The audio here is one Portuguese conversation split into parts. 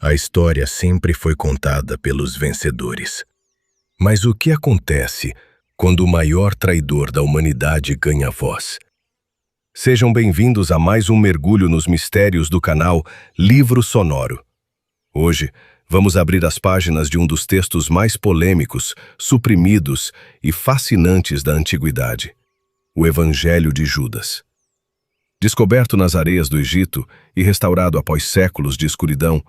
A história sempre foi contada pelos vencedores. Mas o que acontece quando o maior traidor da humanidade ganha voz? Sejam bem-vindos a mais um mergulho nos mistérios do canal Livro Sonoro. Hoje, vamos abrir as páginas de um dos textos mais polêmicos, suprimidos e fascinantes da antiguidade, o Evangelho de Judas. Descoberto nas areias do Egito e restaurado após séculos de escuridão,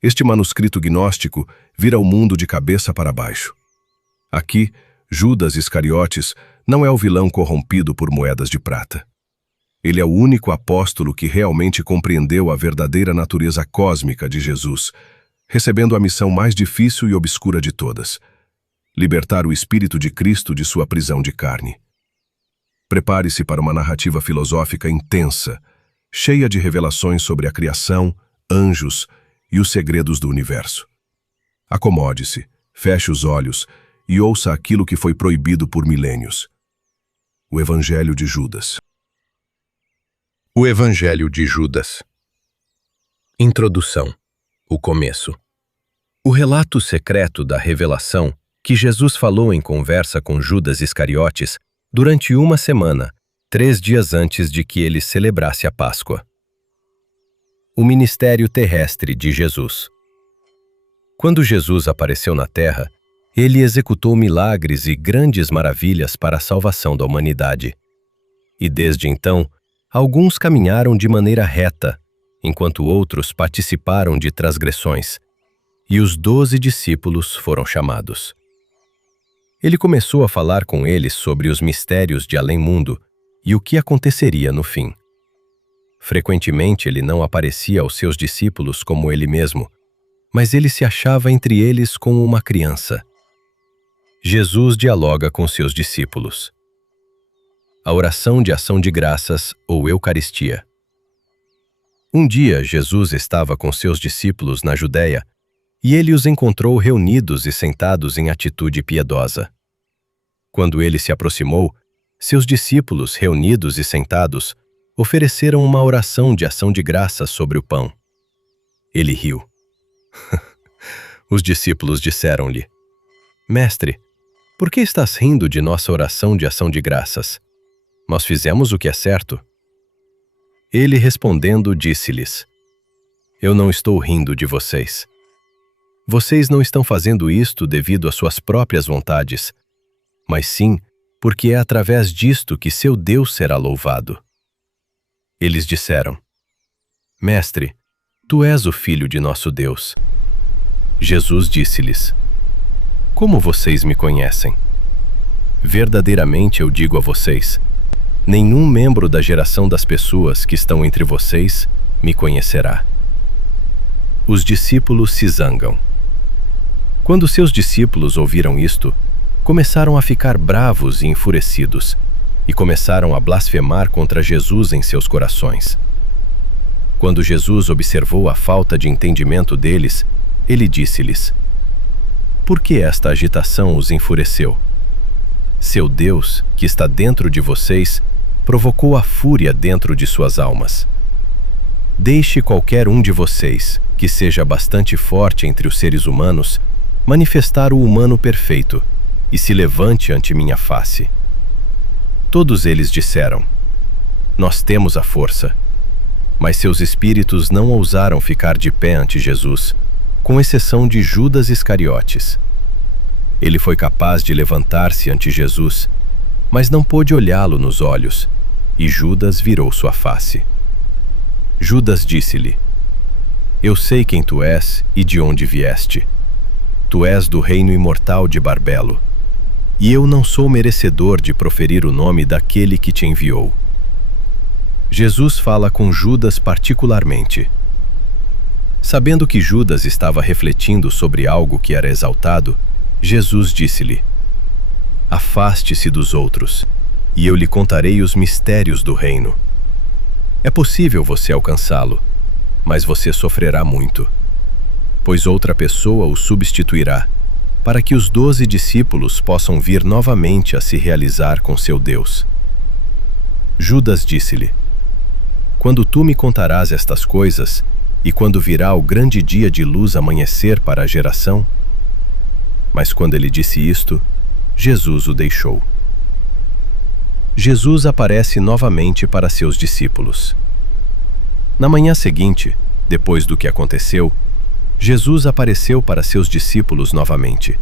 este manuscrito gnóstico vira o mundo de cabeça para baixo. Aqui, Judas Iscariotes não é o vilão corrompido por moedas de prata. Ele é o único apóstolo que realmente compreendeu a verdadeira natureza cósmica de Jesus, recebendo a missão mais difícil e obscura de todas: libertar o Espírito de Cristo de sua prisão de carne. Prepare-se para uma narrativa filosófica intensa, cheia de revelações sobre a criação, anjos e os segredos do universo. Acomode-se, feche os olhos e ouça aquilo que foi proibido por milênios. O Evangelho de Judas. O Evangelho de Judas. Introdução. O começo. O relato secreto da revelação que Jesus falou em conversa com Judas Iscariotes durante uma semana, 3 dias antes de que ele celebrasse a Páscoa. O ministério terrestre de Jesus. Quando Jesus apareceu na Terra, ele executou milagres e grandes maravilhas para a salvação da humanidade. E desde então, alguns caminharam de maneira reta, enquanto outros participaram de transgressões, e os 12 discípulos foram chamados. Ele começou a falar com eles sobre os mistérios de além-mundo e o que aconteceria no fim. Frequentemente ele não aparecia aos seus discípulos como ele mesmo, mas ele se achava entre eles como uma criança. Jesus dialoga com seus discípulos. A oração de ação de graças ou Eucaristia. Um dia Jesus estava com seus discípulos na Judéia e ele os encontrou reunidos e sentados em atitude piedosa. Quando ele se aproximou, seus discípulos, reunidos e sentados, ofereceram uma oração de ação de graças sobre o pão. Ele riu. Os discípulos disseram-lhe: Mestre, por que estás rindo de nossa oração de ação de graças? Nós fizemos o que é certo. Ele respondendo disse-lhes: Eu não estou rindo de vocês. Vocês não estão fazendo isto devido às suas próprias vontades, mas sim porque é através disto que seu Deus será louvado. Eles disseram: Mestre, tu és o Filho de nosso Deus. Jesus disse-lhes: Como vocês me conhecem? Verdadeiramente eu digo a vocês, nenhum membro da geração das pessoas que estão entre vocês me conhecerá. Os discípulos se zangam. Quando seus discípulos ouviram isto, começaram a ficar bravos e enfurecidos, e começaram a blasfemar contra Jesus em seus corações. Quando Jesus observou a falta de entendimento deles, ele disse-lhes: Por que esta agitação os enfureceu? Seu Deus, que está dentro de vocês, provocou a fúria dentro de suas almas. Deixe qualquer um de vocês, que seja bastante forte entre os seres humanos, manifestar o humano perfeito, e se levante ante minha face. Todos eles disseram: Nós temos a força. Mas seus espíritos não ousaram ficar de pé ante Jesus, com exceção de Judas Iscariotes. Ele foi capaz de levantar-se ante Jesus, mas não pôde olhá-lo nos olhos, e Judas virou sua face. Judas disse-lhe: Eu sei quem tu és e de onde vieste. Tu és do reino imortal de Barbelo, e eu não sou merecedor de proferir o nome daquele que te enviou. Jesus fala com Judas particularmente. Sabendo que Judas estava refletindo sobre algo que era exaltado, Jesus disse-lhe: Afaste-se dos outros, e eu lhe contarei os mistérios do reino. É possível você alcançá-lo, mas você sofrerá muito, pois outra pessoa o substituirá, para que os 12 discípulos possam vir novamente a se realizar com seu Deus. Judas disse-lhe: Quando tu me contarás estas coisas, E quando virá o grande dia de luz amanhecer para a geração? Mas quando ele disse isto, Jesus o deixou. Jesus aparece novamente para seus discípulos. Na manhã seguinte, depois do que aconteceu, Jesus apareceu para seus discípulos novamente.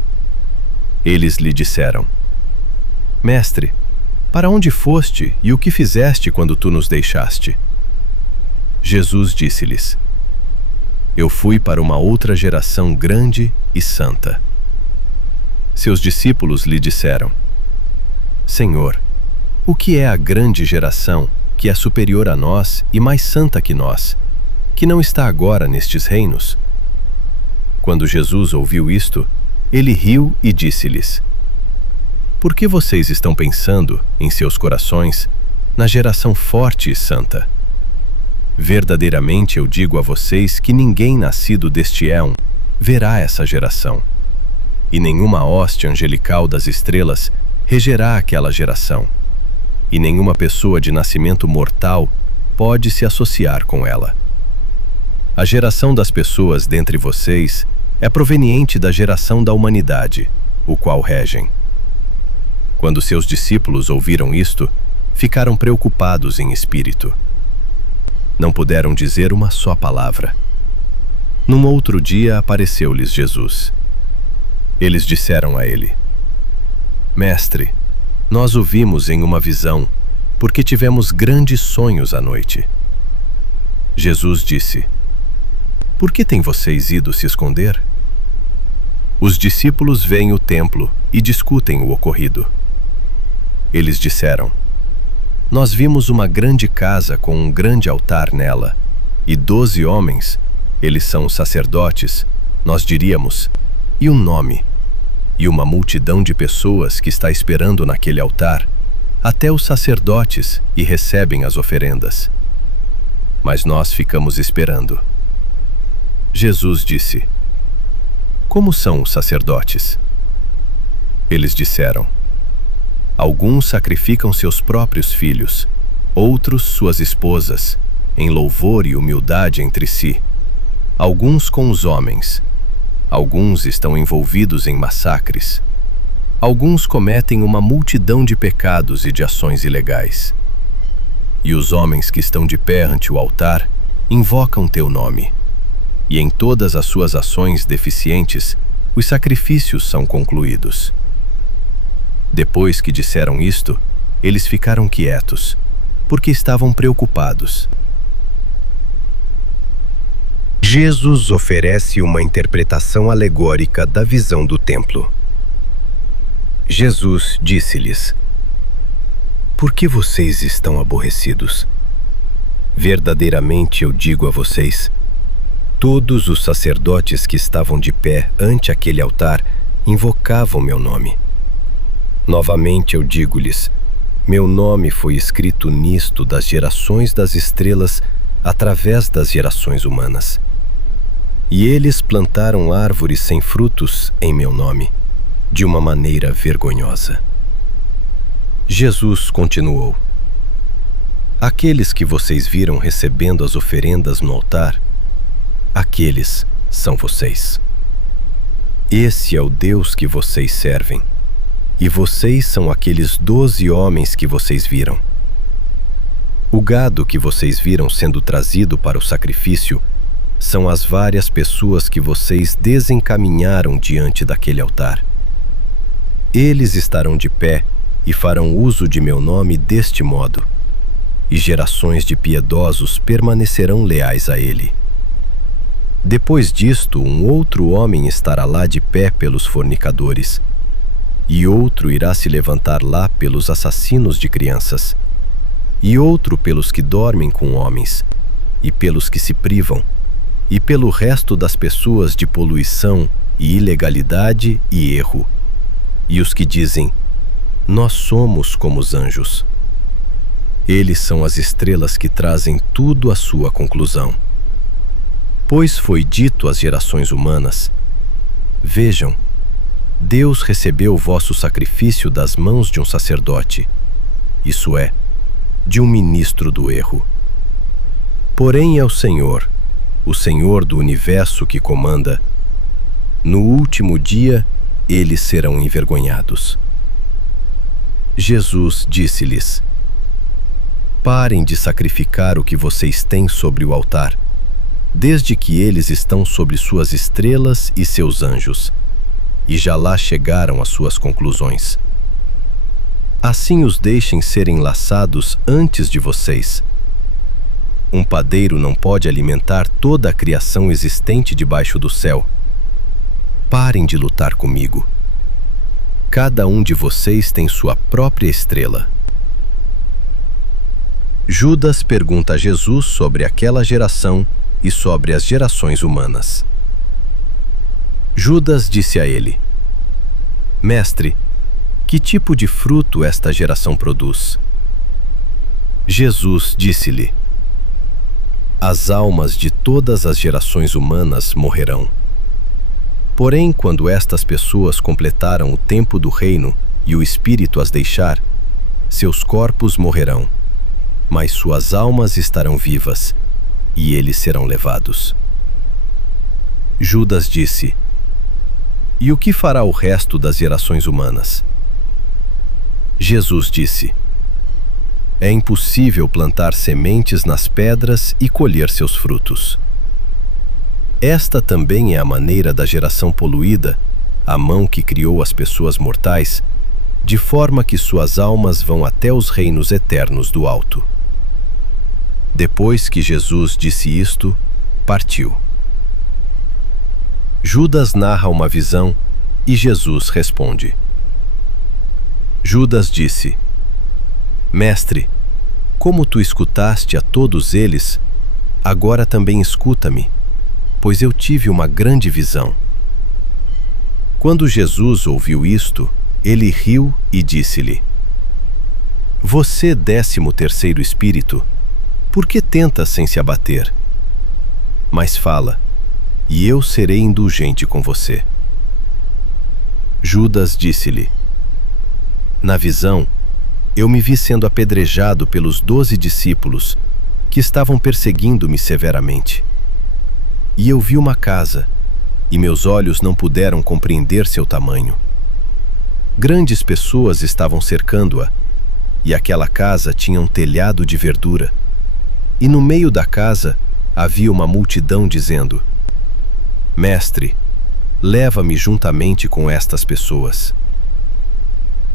Eles lhe disseram: Mestre, para onde foste e o que fizeste quando tu nos deixaste? Jesus disse-lhes: Eu fui para uma outra geração grande e santa. Seus discípulos lhe disseram: Senhor, o que é a grande geração que é superior a nós e mais santa que nós, que não está agora nestes reinos? Quando Jesus ouviu isto, ele riu e disse-lhes: Por que vocês estão pensando, em seus corações, na geração forte e santa? Verdadeiramente eu digo a vocês que ninguém nascido deste éon verá essa geração. E nenhuma hoste angelical das estrelas regerá aquela geração. E nenhuma pessoa de nascimento mortal pode se associar com ela. A geração das pessoas dentre vocês é proveniente da geração da humanidade, o qual regem. Quando seus discípulos ouviram isto, ficaram preocupados em espírito. Não puderam dizer uma só palavra. Num outro dia apareceu-lhes Jesus. Eles disseram a ele: Mestre, nós o vimos em uma visão, porque tivemos grandes sonhos à noite. Jesus disse: Por que têm vocês ido se esconder? Os discípulos veem o templo e discutem o ocorrido. Eles disseram: Nós vimos uma grande casa com um grande altar nela, e 12 homens, eles são sacerdotes, nós diríamos, e um nome, e uma multidão de pessoas que está esperando naquele altar, até os sacerdotes, e recebem as oferendas. Mas nós ficamos esperando. Jesus disse: Como são os sacerdotes? Eles disseram: Alguns sacrificam seus próprios filhos, outros suas esposas, em louvor e humildade entre si. Alguns com os homens. Alguns estão envolvidos em massacres. Alguns cometem uma multidão de pecados e de ações ilegais. E os homens que estão de pé ante o altar invocam teu nome. E em todas as suas ações deficientes, os sacrifícios são concluídos. Depois que disseram isto, eles ficaram quietos, porque estavam preocupados. Jesus oferece uma interpretação alegórica da visão do templo. Jesus disse-lhes: Por que vocês estão aborrecidos? Verdadeiramente eu digo a vocês, todos os sacerdotes que estavam de pé ante aquele altar invocavam meu nome. Novamente eu digo-lhes, meu nome foi escrito nisto das gerações das estrelas através das gerações humanas. E eles plantaram árvores sem frutos em meu nome, de uma maneira vergonhosa. Jesus continuou: Aqueles que vocês viram recebendo as oferendas no altar, aqueles são vocês. Esse é o Deus que vocês servem, e vocês são aqueles 12 homens que vocês viram. O gado que vocês viram sendo trazido para o sacrifício são as várias pessoas que vocês desencaminharam diante daquele altar. Eles estarão de pé e farão uso de meu nome deste modo, e gerações de piedosos permanecerão leais a ele. Depois disto, um outro homem estará lá de pé pelos fornicadores, e outro irá se levantar lá pelos assassinos de crianças, e outro pelos que dormem com homens, e pelos que se privam, e pelo resto das pessoas de poluição e ilegalidade e erro, e os que dizem, nós somos como os anjos. Eles são as estrelas que trazem tudo à sua conclusão. Pois foi dito às gerações humanas, vejam, Deus recebeu o vosso sacrifício das mãos de um sacerdote, isso é, de um ministro do erro. Porém é o Senhor, o Senhor do universo que comanda, no último dia eles serão envergonhados. Jesus disse-lhes: Parem de sacrificar o que vocês têm sobre o altar, desde que eles estão sobre suas estrelas e seus anjos, e já lá chegaram às suas conclusões. Assim os deixem serem laçados antes de vocês. Um padeiro não pode alimentar toda a criação existente debaixo do céu. Parem de lutar comigo. Cada um de vocês tem sua própria estrela. Judas pergunta a Jesus sobre aquela geração e sobre as gerações humanas. Judas disse a ele: Mestre, que tipo de fruto esta geração produz? Jesus disse-lhe: As almas de todas as gerações humanas morrerão. Porém, quando estas pessoas completaram o tempo do reino e o Espírito as deixar, seus corpos morrerão, mas suas almas estarão vivas, e eles serão levados. Judas disse: E o que fará o resto das gerações humanas? Jesus disse: É impossível plantar sementes nas pedras e colher seus frutos. Esta também é a maneira da geração poluída, a mão que criou as pessoas mortais, de forma que suas almas vão até os reinos eternos do alto. Depois que Jesus disse isto, partiu. Judas narra uma visão e Jesus responde. Judas disse: Mestre, como tu escutaste a todos eles, agora também escuta-me, pois eu tive uma grande visão. Quando Jesus ouviu isto, ele riu e disse-lhe: Você, 13º espírito, por que tentas sem se abater? Mas fala, e eu serei indulgente com você. Judas disse-lhe: Na visão, eu me vi sendo apedrejado pelos 12 discípulos, que estavam perseguindo-me severamente. E eu vi uma casa, e meus olhos não puderam compreender seu tamanho. Grandes pessoas estavam cercando-a, e aquela casa tinha um telhado de verdura. E no meio da casa havia uma multidão dizendo: Mestre, leva-me juntamente com estas pessoas.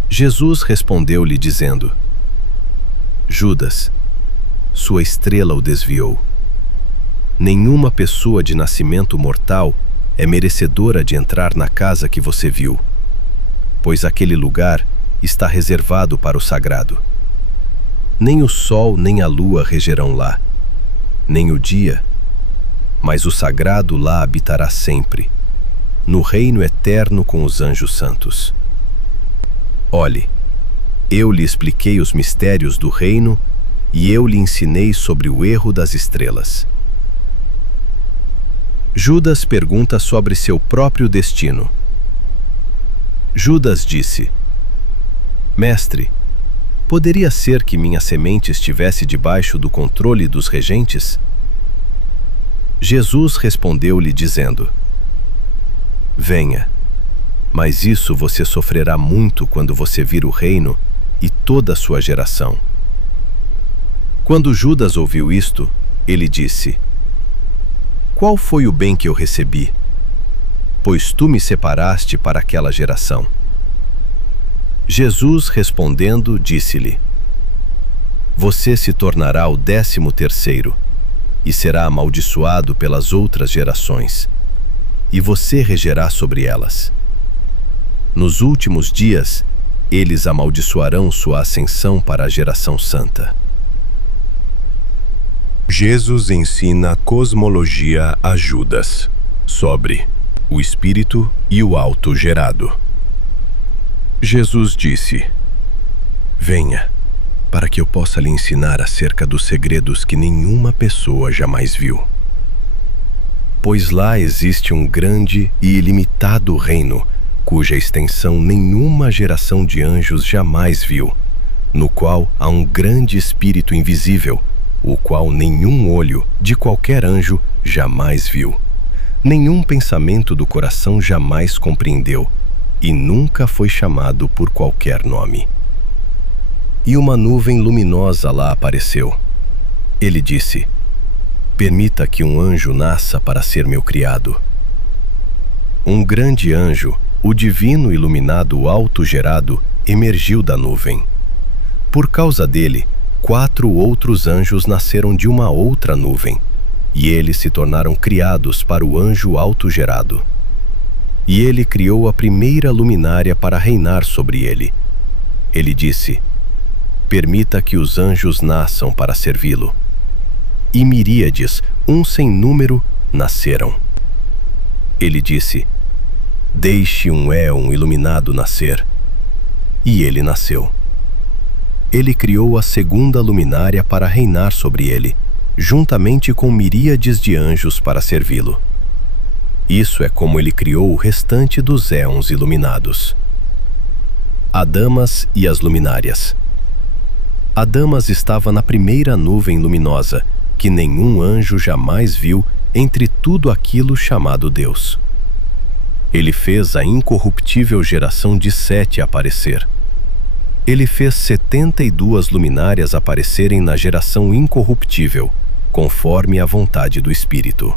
Jesus respondeu-lhe dizendo: Judas, sua estrela o desviou. Nenhuma pessoa de nascimento mortal é merecedora de entrar na casa que você viu, pois aquele lugar está reservado para o sagrado. Nem o sol nem a lua regerão lá, nem o dia, mas o sagrado lá habitará sempre, no reino eterno com os anjos santos. Olhe, eu lhe expliquei os mistérios do reino e eu lhe ensinei sobre o erro das estrelas. Judas pergunta sobre seu próprio destino. Judas disse: Mestre, poderia ser que minha semente estivesse debaixo do controle dos regentes? Jesus respondeu-lhe dizendo: Venha, mas isso você sofrerá muito quando você vir o reino e toda a sua geração. Quando Judas ouviu isto, ele disse: Qual foi o bem que eu recebi? Pois tu me separaste para aquela geração. Jesus respondendo, disse-lhe: Você se tornará o 13º e será amaldiçoado pelas outras gerações, e você regerá sobre elas. Nos últimos dias, eles amaldiçoarão sua ascensão para a geração santa. Jesus ensina a cosmologia a Judas sobre o espírito e o auto-gerado. Jesus disse: Venha, para que eu possa lhe ensinar acerca dos segredos que nenhuma pessoa jamais viu. Pois lá existe um grande e ilimitado reino, cuja extensão nenhuma geração de anjos jamais viu, no qual há um grande espírito invisível, o qual nenhum olho de qualquer anjo jamais viu. Nenhum pensamento do coração jamais compreendeu, e nunca foi chamado por qualquer nome. E uma nuvem luminosa lá apareceu. Ele disse: permita que um anjo nasça para ser meu criado. Um grande anjo, o divino iluminado autogerado, emergiu da nuvem. Por causa dele, 4 outros anjos nasceram de uma outra nuvem, e eles se tornaram criados para o anjo autogerado. E ele criou a primeira luminária para reinar sobre ele. Ele disse: permita que os anjos nasçam para servi-lo. E miríades, um sem número, nasceram. Ele disse: deixe um éon iluminado nascer. E ele nasceu. Ele criou a segunda luminária para reinar sobre ele, juntamente com miríades de anjos para servi-lo. Isso é como ele criou o restante dos éons iluminados. Adamas e as luminárias. Adamas estava na primeira nuvem luminosa, que nenhum anjo jamais viu entre tudo aquilo chamado Deus. Ele fez a incorruptível geração de Sete aparecer. Ele fez 72 luminárias aparecerem na geração incorruptível, conforme a vontade do Espírito.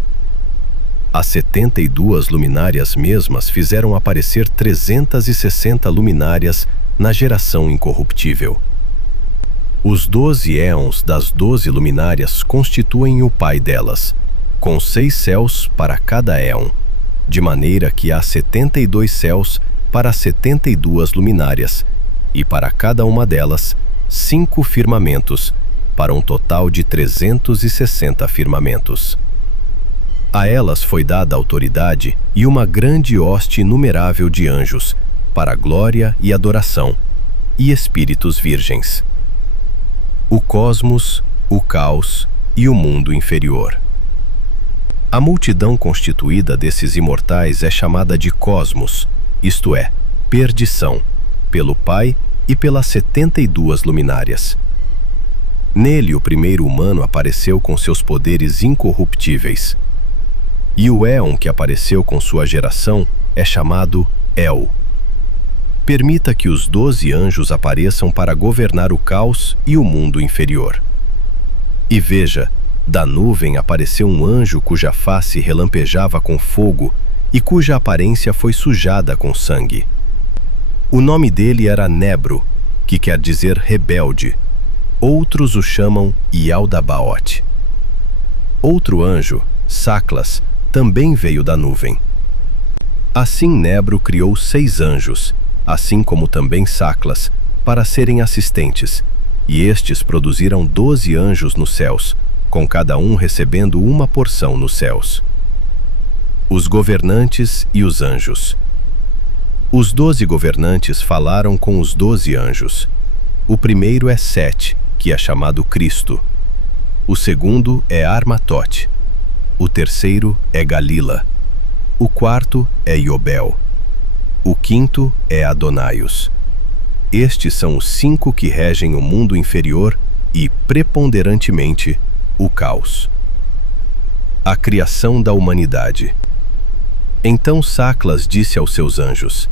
As 72 luminárias mesmas fizeram aparecer 360 luminárias na geração incorruptível. Os 12 éons das 12 luminárias constituem o pai delas, com 6 céus para cada éon, de maneira que há 72 céus para 72 luminárias, e para cada uma delas, 5 firmamentos, para um total de 360 firmamentos. A elas foi dada autoridade e uma grande hoste inumerável de anjos, para glória e adoração, e espíritos virgens. O cosmos, o caos e o mundo inferior. A multidão constituída desses imortais é chamada de cosmos, isto é, perdição, pelo Pai e pelas 72 luminárias. Nele o primeiro humano apareceu com seus poderes incorruptíveis. E o éon que apareceu com sua geração é chamado El. Permita que os 12 anjos apareçam para governar o caos e o mundo inferior. E veja, da nuvem apareceu um anjo cuja face relampejava com fogo e cuja aparência foi sujada com sangue. O nome dele era Nebro, que quer dizer rebelde. Outros o chamam Ialdabaote. Outro anjo, Saclas, também veio da nuvem. Assim Nebro criou 6 anjos, assim como também Saclas, para serem assistentes, e estes produziram 12 anjos nos céus, com cada um recebendo uma porção nos céus. Os governantes e os anjos. Os 12 governantes falaram com os 12 anjos. O primeiro é Sete, que é chamado Cristo. O segundo é Armatote. O terceiro é Galila. O quarto é Iobel. O quinto é Adonaios. Estes são os 5 que regem o mundo inferior e, preponderantemente, o caos. A criação da humanidade. Então Saclas disse aos seus anjos: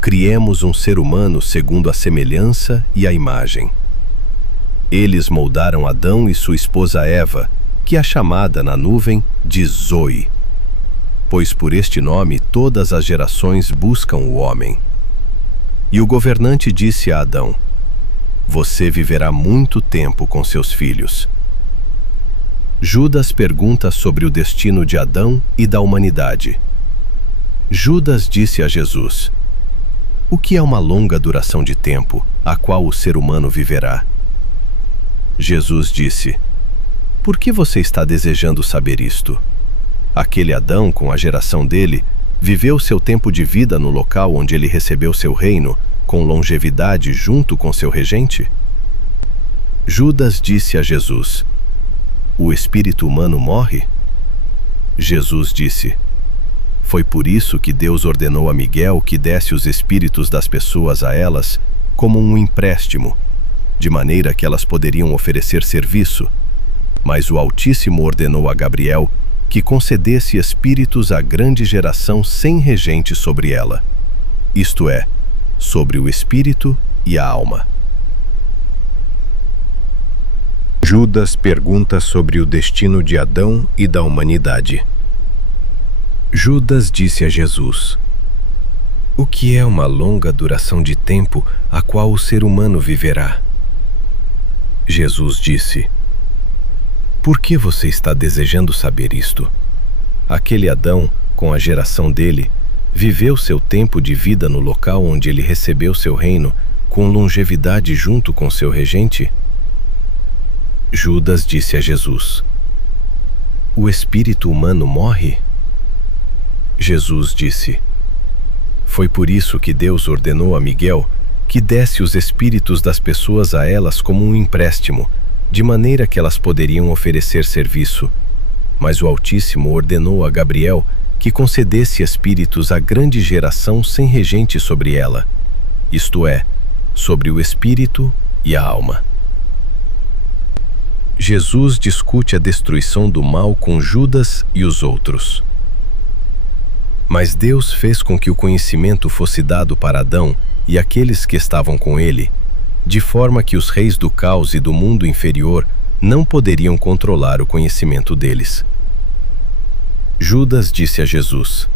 criemos um ser humano segundo a semelhança e a imagem. Eles moldaram Adão e sua esposa Eva, que é chamada na nuvem de Zoe, pois por este nome todas as gerações buscam o homem. E o governante disse a Adão: você viverá muito tempo com seus filhos. Judas pergunta sobre o destino de Adão e da humanidade. Judas disse a Jesus: o que é uma longa duração de tempo, a qual o ser humano viverá? Jesus disse: por que você está desejando saber isto? Aquele Adão, com a geração dele, viveu seu tempo de vida no local onde ele recebeu seu reino, com longevidade junto com seu regente? Judas disse a Jesus: o espírito humano morre? Jesus disse: foi por isso que Deus ordenou a Miguel que desse os espíritos das pessoas a elas como um empréstimo, de maneira que elas poderiam oferecer serviço. Mas o Altíssimo ordenou a Gabriel que concedesse espíritos à grande geração sem regente sobre ela, isto é, sobre o espírito e a alma. Judas pergunta sobre o destino de Adão e da humanidade. Judas disse a Jesus: O que é uma longa duração de tempo a qual o ser humano viverá? Jesus disse: Por que você está desejando saber isto? Aquele Adão, com a geração dele, viveu seu tempo de vida no local onde ele recebeu seu reino, com longevidade junto com seu regente? Judas disse a Jesus: O espírito humano morre? Jesus disse: Foi por isso que Deus ordenou a Miguel que desse os espíritos das pessoas a elas como um empréstimo, de maneira que elas poderiam oferecer serviço. Mas o Altíssimo ordenou a Gabriel que concedesse espíritos à grande geração sem regente sobre ela, isto é, sobre o espírito e a alma. Jesus discute a destruição do mal com Judas e os outros. Mas Deus fez com que o conhecimento fosse dado para Adão e aqueles que estavam com ele, de forma que os reis do caos e do mundo inferior não poderiam controlar o conhecimento deles. Judas disse a Jesus: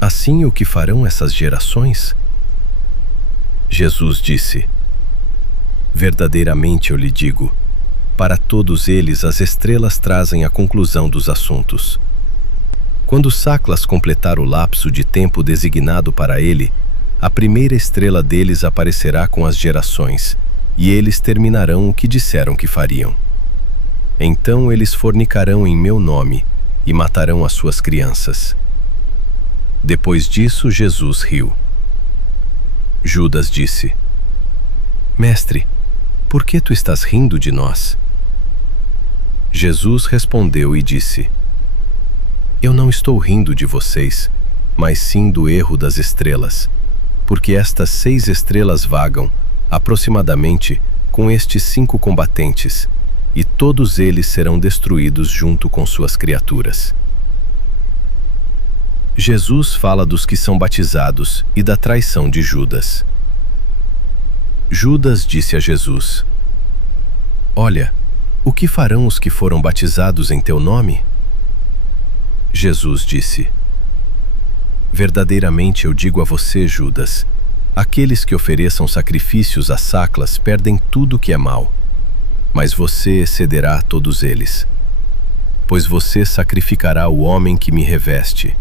Assim o que farão essas gerações? Jesus disse: Verdadeiramente eu lhe digo, para todos eles as estrelas trazem a conclusão dos assuntos. Quando Saclas completar o lapso de tempo designado para ele, a primeira estrela deles aparecerá com as gerações, e eles terminarão o que disseram que fariam. Então eles fornicarão em meu nome e matarão as suas crianças. Depois disso, Jesus riu. Judas disse: Mestre, por que tu estás rindo de nós? Jesus respondeu e disse: Eu não estou rindo de vocês, mas sim do erro das estrelas, porque estas 6 estrelas vagam, aproximadamente, com estes 5 combatentes, e todos eles serão destruídos junto com suas criaturas. Jesus fala dos que são batizados e da traição de Judas. Judas disse a Jesus: Olha, o que farão os que foram batizados em teu nome? Jesus disse: Verdadeiramente eu digo a você, Judas, aqueles que ofereçam sacrifícios a Saclas perdem tudo que é mau, mas você excederá a todos eles. Pois você sacrificará o homem que me reveste.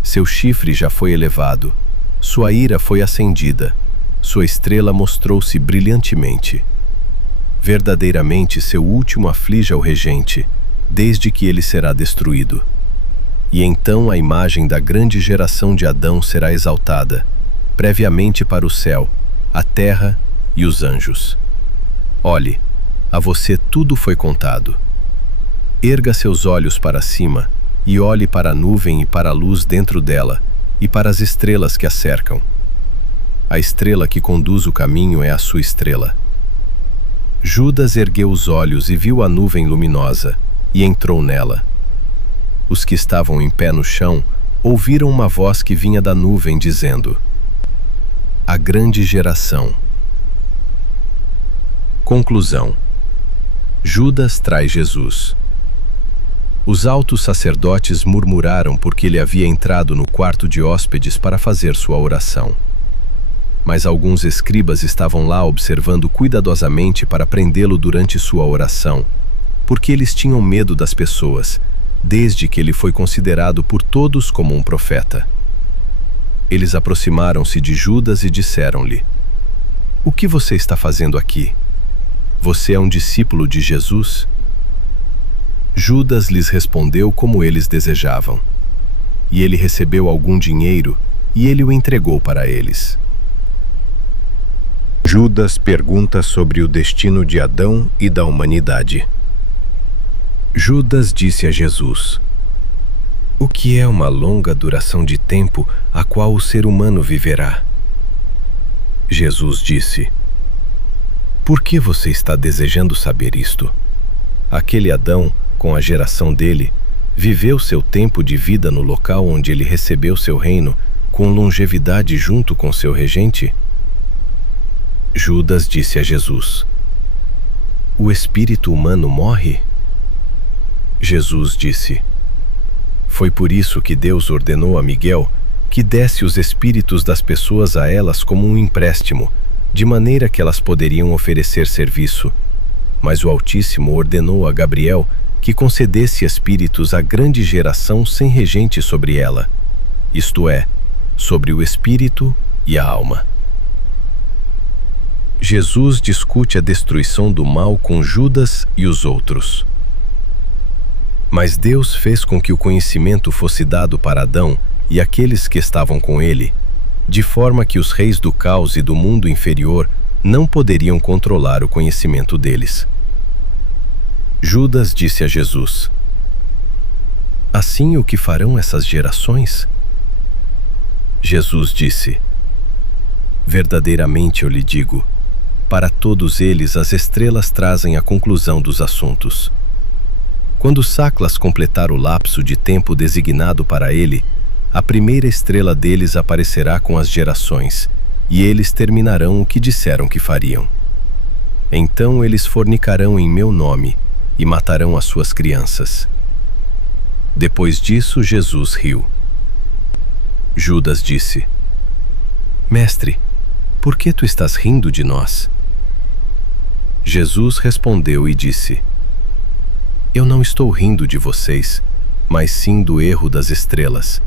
Seu chifre já foi elevado, sua ira foi acendida, sua estrela mostrou-se brilhantemente. Verdadeiramente seu último aflige ao regente, desde que ele será destruído. E então a imagem da grande geração de Adão será exaltada, previamente para o céu, a terra e os anjos. Olhe, a você tudo foi contado. Erga seus olhos para cima e olhe para a nuvem e para a luz dentro dela e para as estrelas que a cercam. A estrela que conduz o caminho é a sua estrela. Judas ergueu os olhos e viu a nuvem luminosa e entrou nela. Os que estavam em pé no chão ouviram uma voz que vinha da nuvem dizendo: A grande geração. Conclusão. Judas trai Jesus. Os altos sacerdotes murmuraram porque ele havia entrado no quarto de hóspedes para fazer sua oração. Mas alguns escribas estavam lá observando cuidadosamente para prendê-lo durante sua oração, porque eles tinham medo das pessoas, desde que ele foi considerado por todos como um profeta. Eles aproximaram-se de Judas e disseram-lhe: O que você está fazendo aqui? Você é um discípulo de Jesus? Judas lhes respondeu como eles desejavam. E ele recebeu algum dinheiro e ele o entregou para eles. Judas pergunta sobre o destino de Adão e da humanidade. Judas disse a Jesus: O que é uma longa duração de tempo a qual o ser humano viverá? Jesus disse: Por que você está desejando saber isto? Aquele Adão, com a geração dele, Viveu seu tempo de vida no local onde ele recebeu seu reino com longevidade junto com seu regente? Judas disse a Jesus: O espírito humano morre? Jesus disse: Foi por isso que Deus ordenou a Miguel que desse os espíritos das pessoas a elas como um empréstimo, de maneira que elas poderiam oferecer serviço. Mas o Altíssimo ordenou a Gabriel que concedesse espíritos à grande geração sem regente sobre ela, isto é, sobre o espírito e a alma. Jesus discute a destruição do mal com Judas e os outros. Mas Deus fez com que o conhecimento fosse dado para Adão e aqueles que estavam com ele, de forma que os reis do caos e do mundo inferior não poderiam controlar o conhecimento deles. Judas disse a Jesus: Assim o que farão essas gerações? Jesus disse: Verdadeiramente eu lhe digo, para todos eles as estrelas trazem a conclusão dos assuntos. Quando Saclas completar o lapso de tempo designado para ele, a primeira estrela deles aparecerá com as gerações, e eles terminarão o que disseram que fariam. Então eles fornicarão em meu nome e matarão as suas crianças. Depois disso, Jesus riu. Judas disse: Mestre, por que tu estás rindo de nós? Jesus respondeu e disse: Eu não estou rindo de vocês, mas sim do erro das estrelas,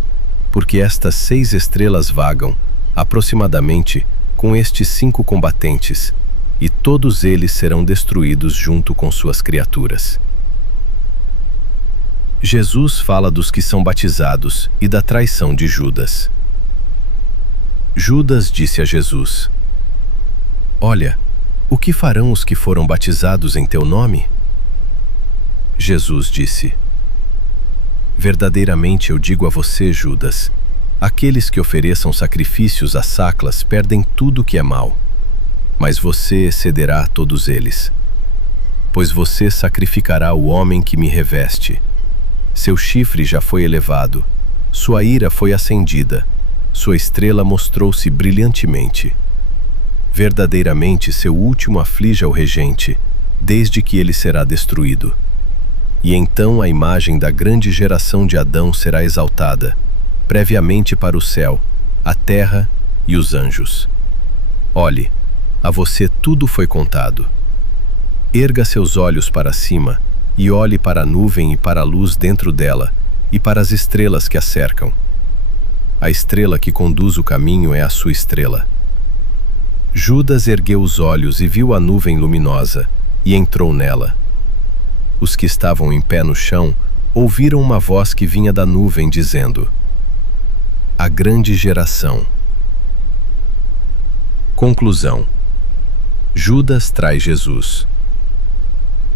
porque estas 6 estrelas vagam, aproximadamente, com estes 5 combatentes, e todos eles serão destruídos junto com suas criaturas. Jesus fala dos que são batizados e da traição de Judas. Judas disse a Jesus: Olha, o que farão os que foram batizados em teu nome? Jesus disse: Verdadeiramente eu digo a você, Judas, aqueles que ofereçam sacrifícios a Saclas perdem tudo que é mau, mas você excederá a todos eles. Pois você sacrificará o homem que me reveste. Seu chifre já foi elevado, sua ira foi acendida, sua estrela mostrou-se brilhantemente. Verdadeiramente seu último aflige ao regente, desde que ele será destruído. E então a imagem da grande geração de Adão será exaltada, previamente para o céu, a terra e os anjos. Olhe, a você tudo foi contado. Erga seus olhos para cima e olhe para a nuvem e para a luz dentro dela e para as estrelas que a cercam. A estrela que conduz o caminho é a sua estrela. Judas ergueu os olhos e viu a nuvem luminosa e entrou nela. Os que estavam em pé no chão ouviram uma voz que vinha da nuvem dizendo: A grande geração. Conclusão. Judas trai Jesus.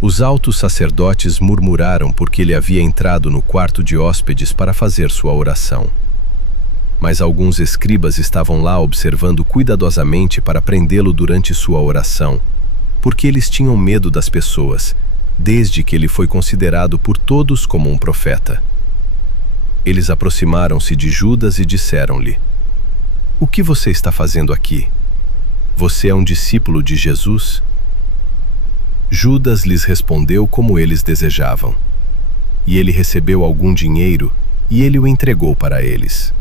Os altos sacerdotes murmuraram porque ele havia entrado no quarto de hóspedes para fazer sua oração. Mas alguns escribas estavam lá observando cuidadosamente para prendê-lo durante sua oração, porque eles tinham medo das pessoas, desde que ele foi considerado por todos como um profeta. Eles aproximaram-se de Judas e disseram-lhe: O que você está fazendo aqui? Você é um discípulo de Jesus? Judas lhes respondeu como eles desejavam. E ele recebeu algum dinheiro e ele o entregou para eles.